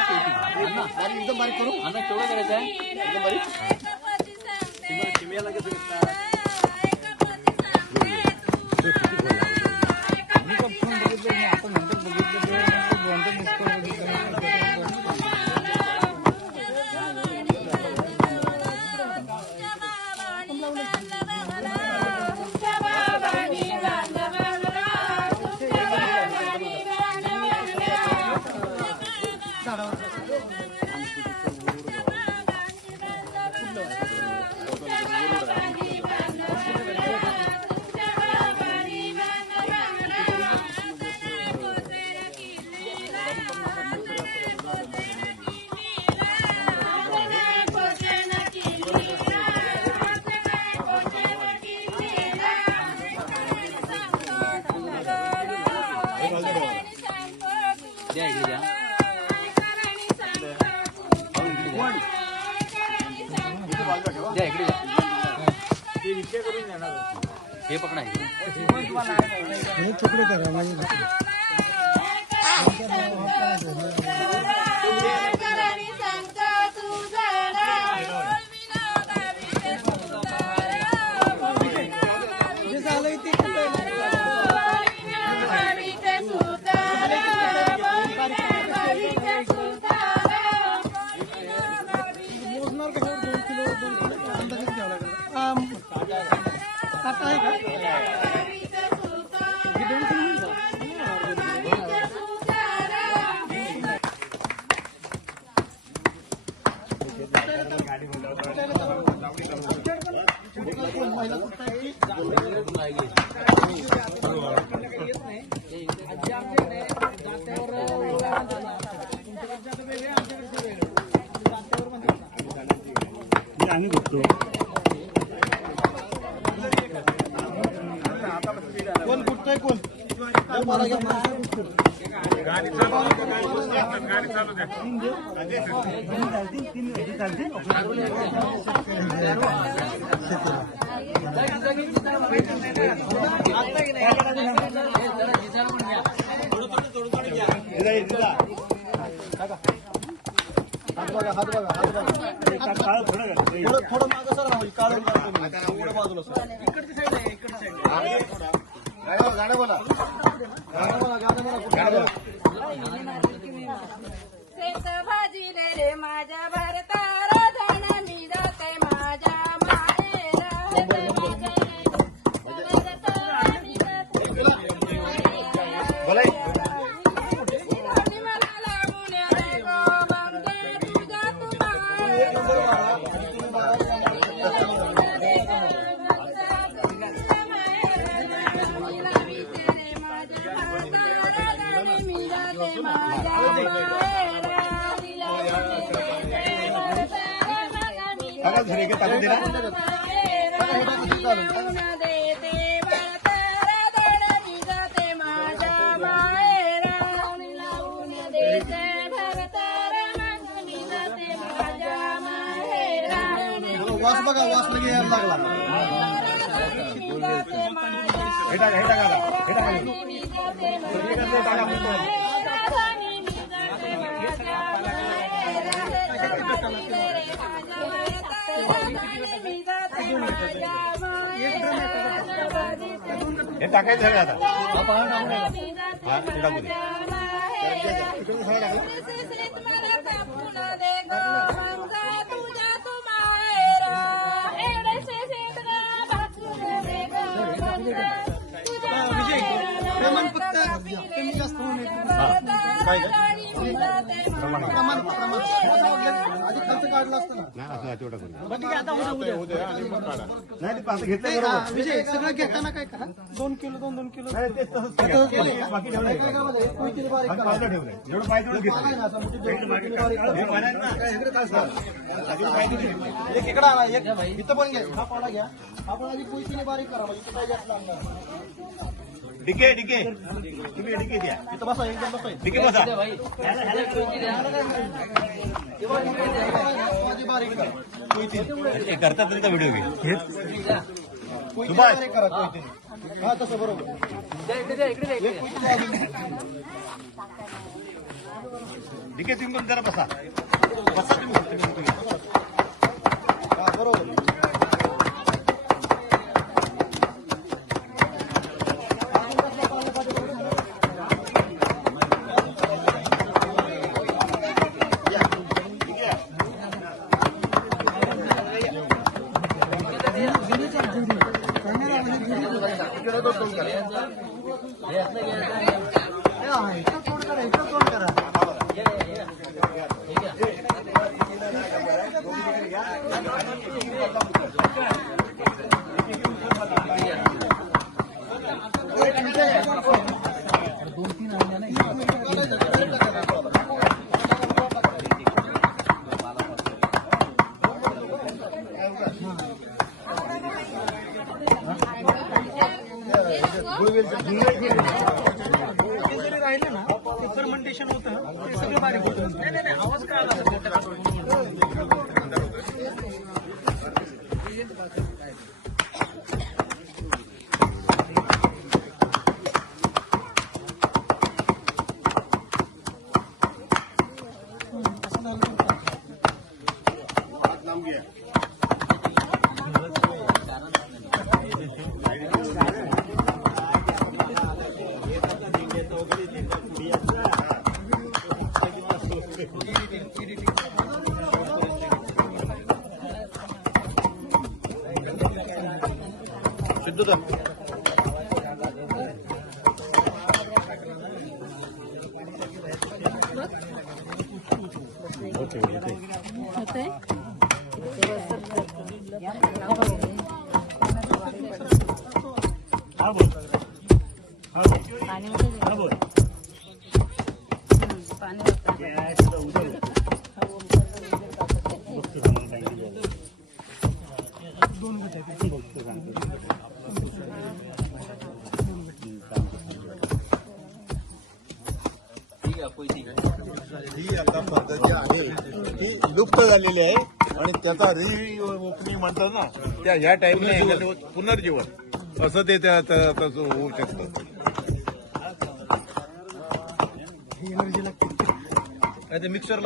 एकदम बारीक करू अन्न केवढं करायचं आहे एकदम बारीक चिमयाला कसं हे पकडा तुकडे करा माझे कोण कुठतंय कोण गाडी चालू द्या थोडं मागं सर राहुल काढून बाजूला सर इकडची साईड आहे इकडची साईड गाड्या बोला भाजी रे माझ्या भरतारा धन मी जाते माझ्या घरी के ताकद देना वास बघा वास लगे यायला लागला हे टाकायचं झालं आता विजय फक्त कमी जास्त होऊन आधी खर्च काढला असतं ना. नाही ते पाच घेतलं बरोबर. विजय सगळं घेताना काय करा 2 किलो 2 किलो बाकी ठेवलंय बारीक करा. जेवढं पाहिजे तेवढं घेतलं. एक इकडं आणा, एक इथं पण घ्या. हा पाला घ्या. हा पाला आधी कोयतीने बारीक करा म्हणजे काय जास्त लागणार. डिके तुम्ही डिके द्या. इथं बसा एकदम बसा. डिके बसा. आधी बारीक करा कोयतीने. हे करतात तरी का व्हिडिओ घे. कोयतीने बारीक करा कोयतीने. हा तसं बरोबर. डिके तुम्ही पण जरा बसा तुम्ही. हा बरोबर. राहिले ना ते फर्मेंटेशन होतं ते सगळं बारीक होतं. नाही आवाज काय आला ही आता पद्धती आहे ती लुप्त झालेली आहे आणि त्याचा रिओपनिंग म्हणतात ना त्या ह्या टाईमला पुनर्जीवन असं ते तसं होऊ शकतं. मिक्सर